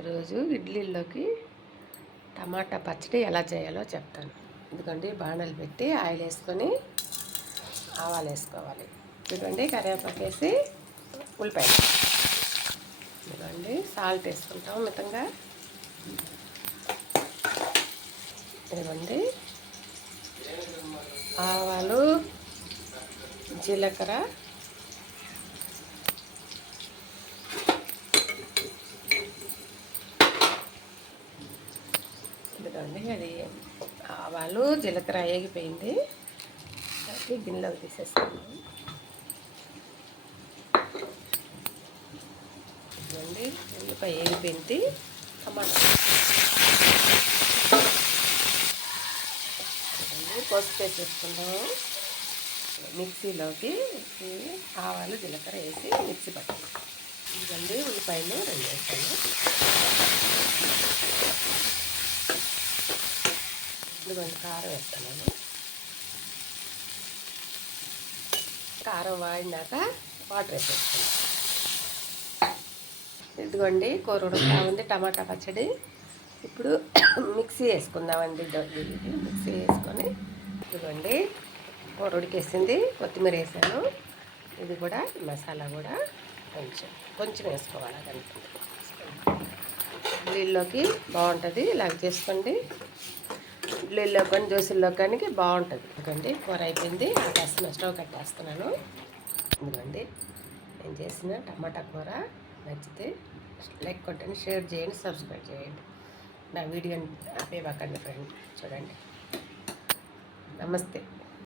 ఈరోజు ఇడ్లీలోకి టమాటా పచ్చడి ఎలా చేయాలో చెప్తాను. ఎందుకంటే బాణలు పెట్టి ఆయిల్ వేసుకొని ఆవాలు వేసుకోవాలి. ఎందుకంటే కరివేపాకు వేసి ఉల్లిపాయలు, ఎందుకండి సాల్ట్ వేసుకుంటాం మితంగా. ఇదిగోండి ఆవాలు, జీలకర్ర, ఇదిగోండి అది ఆవాలు జీలకర్ర వేగిపోయింది. అది గిన్నెలోకి తీసేస్తాను. ఇదిగోండి ఉల్లిపాయ వేగిపోయింది. టమాటా పసుపు వేసేసుకుందాము. మిక్సీలోకి ఆవాలు జీలకర్ర వేసి మిక్సీ పట్టాలి. ఇదిగోండి ఉల్లిపాయలు 2 వేస్తాను. ఇదిగోండి కారం వేస్తాను. కారం వాడినాక వాటర్ వేసేస్తాను. ఇదిగోండి కూర ఉడుకుతా ఉంది. టమాటా పచ్చడి ఇప్పుడు మిక్సీ వేసుకుందామండి. మిక్సీ వేసుకొని ఇదిగోండి కూర ఉడికేసింది. కొత్తిమీర వేసాను. ఇది కూడా మసాలా కూడా కొంచెం వేసుకోవాలి. అదంతా ఇడ్లీలోకి బాగుంటుంది. ఇలాగ చేసుకోండి. ఇడ్లీలో కానీ దోశల్లో కానీ బాగుంటుంది. ఎందుకండి కూర అయిపోయింది. స్టవ్ కట్టేస్తున్నాను. ఎందుకండి నేను చేసిన టమాటా కూర నచ్చితే లైక్ కొట్టండి, షేర్ చేయండి, సబ్స్క్రైబ్ చేయండి. నా వీడియోని ఆపేవాకండి ఫ్రెండ్. చూడండి. నమస్తే.